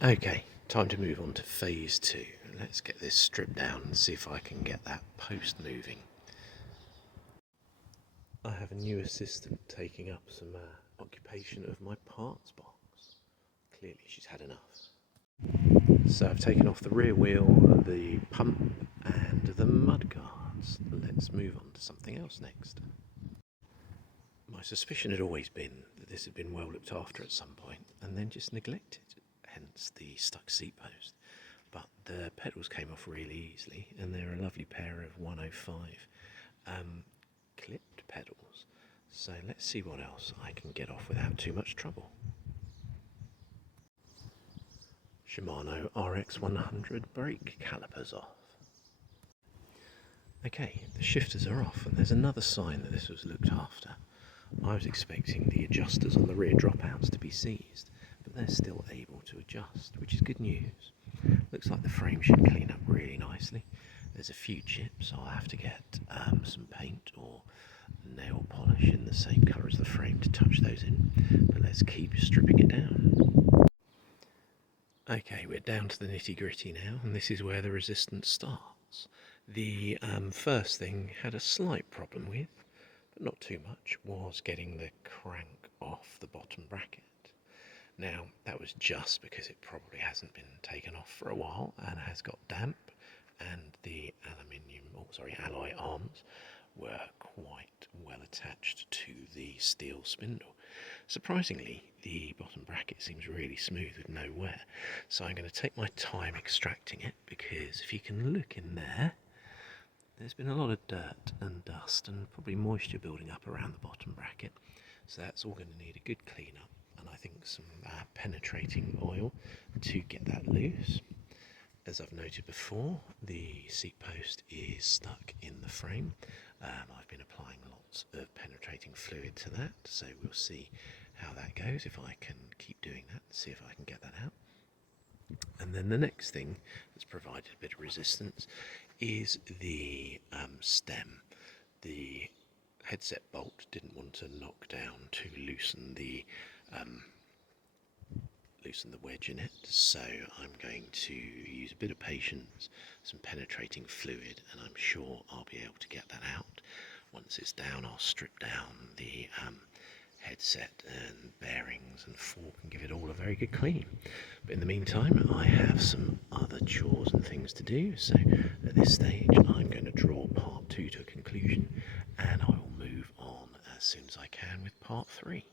Okay, time to move on to phase 2. Let's get this stripped down and see if I can get that post moving. I have a new assistant taking up some occupation of my parts box. Clearly she's had enough. So I've taken off the rear wheel, the pump and the mud guards. Let's move on to something else next. My suspicion had always been that this had been well looked after at some point and then just neglected, hence the stuck seat post. But the pedals came off really easily, and they're a lovely pair of 105 clipped pedals. So let's see what else I can get off without too much trouble. Shimano RX100 brake calipers off. Okay, the shifters are off, and there's another sign that this was looked after. I was expecting the adjusters on the rear dropouts to be seized, but they're still able to adjust, which is good news. Looks like the frame should clean up really nicely. There's a few chips, I'll have to get some paint or nail polish in the same colour as the frame to touch those in, but let's keep stripping it down. Okay, we're down to the nitty gritty now, and this is where the resistance starts. The first thing had a slight problem with, but not too much, was getting the crank off the bottom bracket. Now, that was just because it probably hasn't been taken off for a while and has got damp, and the alloy arms were quite well attached to the steel spindle. Surprisingly, the bottom bracket seems really smooth with no wear, so I'm going to take my time extracting it, because if you can look in there, there's been a lot of dirt and dust and probably moisture building up around the bottom bracket, so that's all going to need a good clean up, and I think some penetrating oil to get that loose. As I've noted before, the seat post is stuck in the frame. I've been applying lots of penetrating fluid to that, so we'll see how that goes, if I can keep doing that, see if I can get that out. And then the next thing that's provided a bit of resistance is the stem. The headset bolt didn't want to knock down to loosen the wedge in it, so I'm going to use a bit of patience, some penetrating fluid, and I'm sure I'll be able to get that out. Once it's down, I'll strip down the headset and bearings and fork and give it all a very good clean. But in the meantime, I have some other chores and things to do, so at this stage I'm going to draw part 2 to a conclusion, and I will move on as soon as I can with part 3.